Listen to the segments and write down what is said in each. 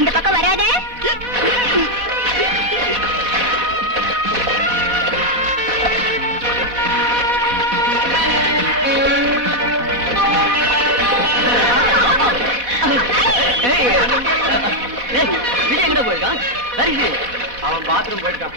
இந்த பக்கம் வராதே. எங்க போயிருக்கான்? அவன் பாத்ரூம் போயிருக்கான்.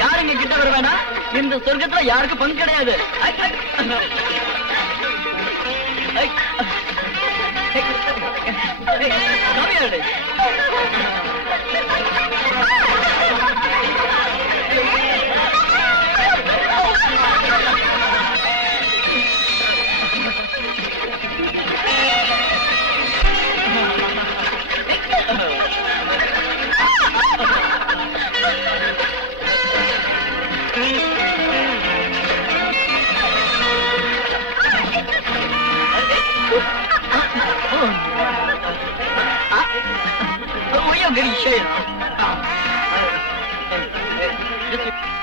யாருங்க கிட்ட வருவேனா? இந்த சொர்க்கத்துல யாருக்கும் பங்கு கிடையாது.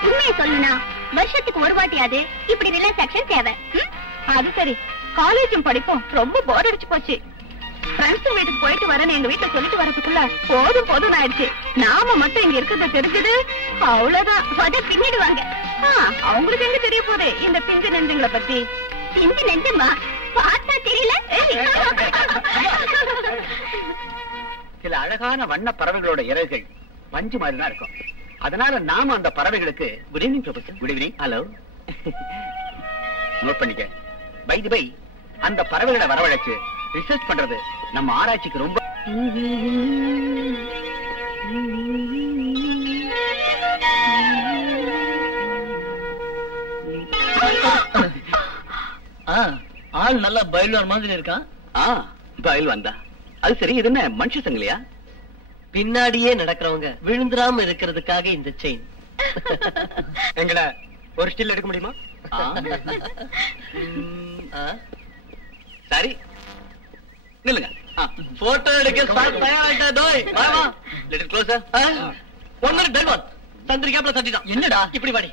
உண்மையை சொல்லுனா வருஷத்துக்கு ஒரு வாட்டியாது இப்படி ரிலாக்ஸேஷன் தேவை. அது சரி, காலேஜும் படிப்போம் ரொம்ப போர் அடிச்சு போச்சு. ஃப்ரெண்ட்ஸ் வீட்டுக்கு போயிட்டு வரேன்னு எங்க வீட்டுல சொல்லிட்டு வரதுக்குள்ள போதும் போதும் ஆயிடுச்சு. நாம மட்டும் இங்க இருக்கிறத தெரிஞ்சது அவ்வளவுதான் பின்னிடுவாங்க. அவங்களுக்கு எங்க தெரிய போகுது இந்த பிஞ்சு நெஞ்சுங்களை பத்தி. பிஞ்சு நெஞ்சுமா பார்த்தா தெரியல. சில அழகான வண்ண பறவைகளோட இறகுகள் மஞ்சு மாதிரி தான் இருக்கும். அதனால நாம அந்த பறவைகளுக்கு good evening professor. Good evening. Hello. Note பண்ணிக்க. பை தி பை, அந்த பறவைகளை வரவழைச்சு ரிசர்ச் பண்றது நம்ம ஆராய்ச்சிக்கு ரொம்ப ஆள் நல்லா பயில்வான் மாதிரி இருக்கான். பயில்வான் தான். அது சரி, இது என்ன மனுஷ சங்கிலியா? பின்னாடியே நடக்கிறவங்க விழுந்துராம இருக்கிறதுக்காக இந்த செயின். எங்களை ஒரு ஸ்டில் எடுக்க முடியுமா? சரி, நில்லுங்க. போட்டோ எடுக்க தயாராயிட்டா டோய். வாமா, லெட் இட் க்ளோசர். 1 மினிட் பைல்வான். தந்திரி கேப்ல தட்டிட்டான். என்னடா இப்படி வாடி,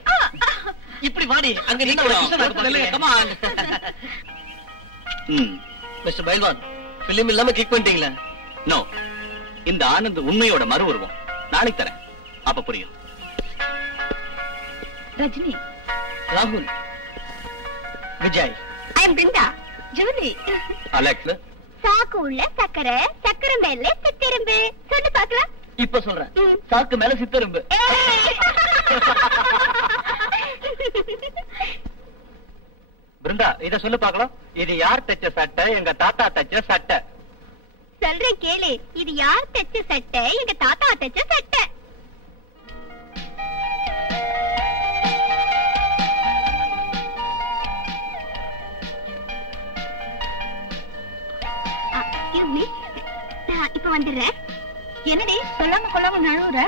இப்படி வாடி. அங்க நின்னு ஒரு கிஷன் நடக்குது. Come on. Mister Bayilvan, film இல்லாம கிக் பண்ணிட்டீங்களா? நோ, இந்த ஆனந்த் உண்மையோட மறு உருவம் நாளைக்கு தரேன், அப்ப புரியும். ரஜினி, ராகுல், விஜய், ஐ அம் பிருந்தா, ஜூலி, அலெக்ஸ். சாக்கு உள்ள சக்கரை, சக்கரை மேல சித்தெரும்பு. சொல்லு பாக்கலாம். இப்ப சொல்றேன். சாக்கு மேல சித்தெரும்பு. பிருந்தா, இத சொல்லு பாக்கலாம். இது யார் தச்ச சட்டை? எங்க தாத்தா தச்ச சட்டை. சொல்றேன் கேளு. இது யார் தச்ச சட்டை? எங்க தாத்தா தச்ச சட்டை. நான் இப்ப வந்துடுறேன். என்னடி சொல்லாம கொள்ளாம நழுவுற?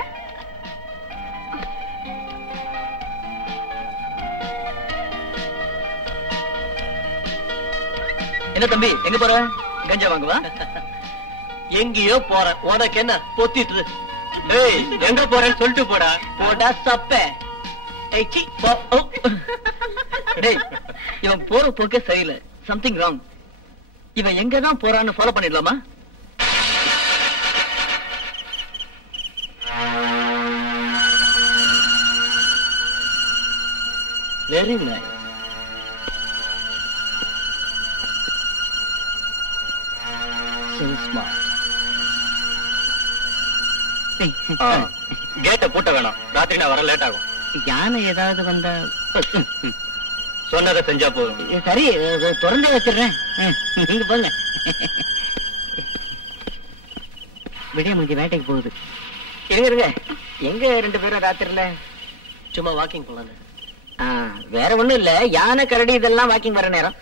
என்ன தம்பி, எங்க போற? கஞ்சா வாங்குவா? எங்கேயோ போற. உனக்கு என்ன பொத்திட்டு? ஏய், எங்க போறேன்னு சொல்லிட்டு போடா. போடா சப்ப. டேய், இவன் போற போக்கே சரியில்லை. Something wrong. இவன் எங்கதான் போறான்னு ஃபாலோ பண்ணிடலாமா? Very nice. கேட்ட பூட்ட வேணாம். ராத்திரி நான் வர லேட் ஆகும். யானை ஏதாவது வந்தா சொன்னதை செஞ்சா போதும். சரி, திறந்தே வச்சிடுறேன். நீங்க போங்க. விடிய முடிஞ்சு வேட்டைக்கு போகுது. இருங்க, எங்க 2 பேரும் ராத்திரில? சும்மா வாக்கிங் போலான்னு. வேற ஒண்ணும் இல்ல. யானை, கரடி இதெல்லாம் வாக்கிங் வர நேரம்.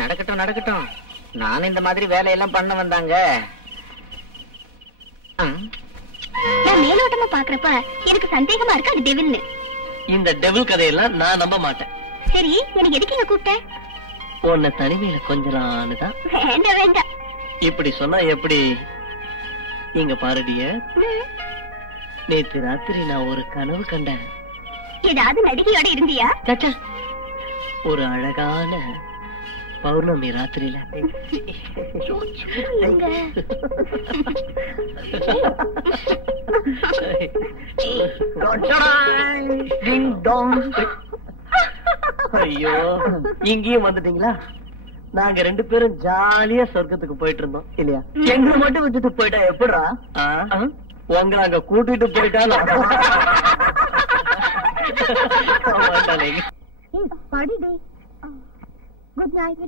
நடக்கட்டும் நடக்கட்டும். நானும் இந்த மாதிரி வேலையெல்லாம் பண்ண வந்தாங்க. நான் மேலோட்டமா பாக்குறப்ப எனக்கு சந்தேகமா இருக்கு அது டெவில்னு. இந்த டெவில் கதையெல்லாம் நான் நம்ப மாட்டேன். சரி, எனக்கு எதுக்கு இங்க கூப்பிட்ட? உன்னை தனிமையில கொஞ்சலான்னு தான். வேண்டாம் வேண்டாம். இப்படி சொன்னா எப்படி? நீங்க பாருடிய, நேத்து ராத்திரி நான் ஒரு கனவு கண்டேன். ஏதாவது நடிகையோட இருந்தியா? சச்சா, ஒரு அழகான பௌர்ணமி ராத்திரியில. ஐயோ, இங்கேயும் வந்துட்டீங்களா? நாங்க 2 பேரும் ஜாலியா சொர்க்கத்துக்கு போயிட்டு இருந்தோம் இல்லையா? எங்களை மட்டும் விட்டுட்டு போயிட்டா எப்படா? உங்களை அங்க கூட்டிட்டு போயிட்டாலும் good night. Good night.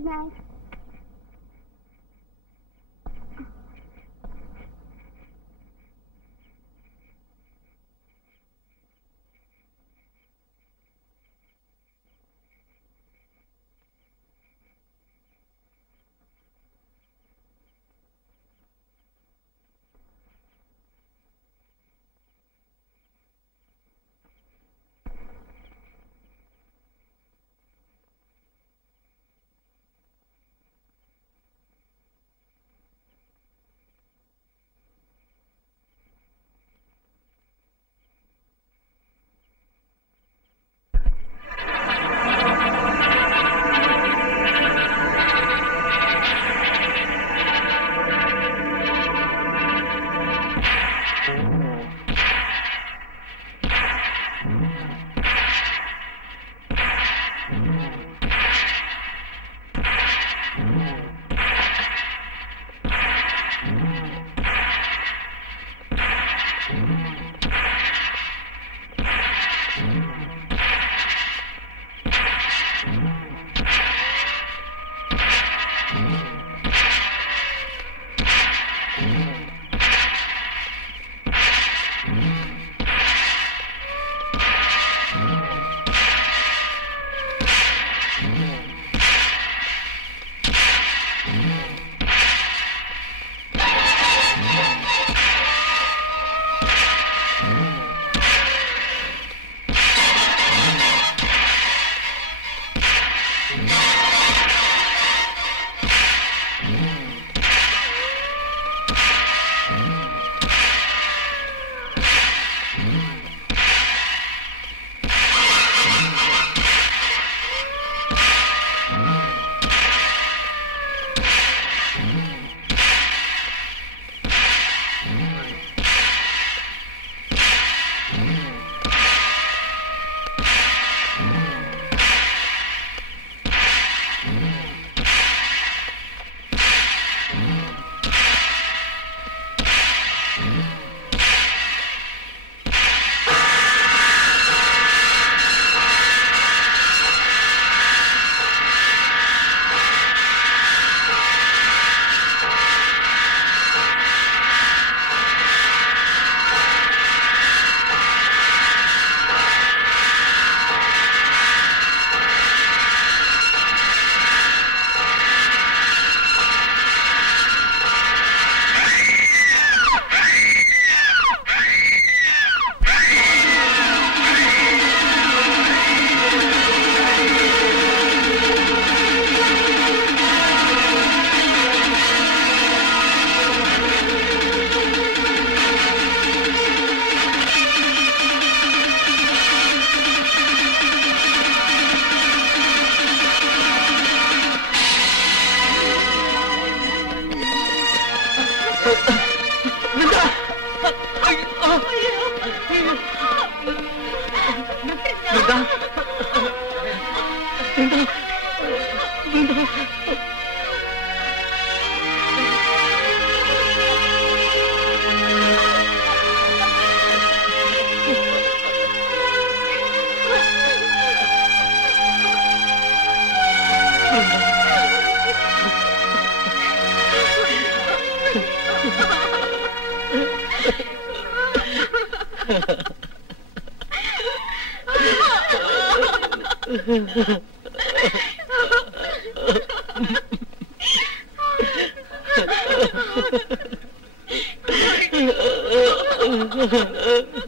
Ha ha ha.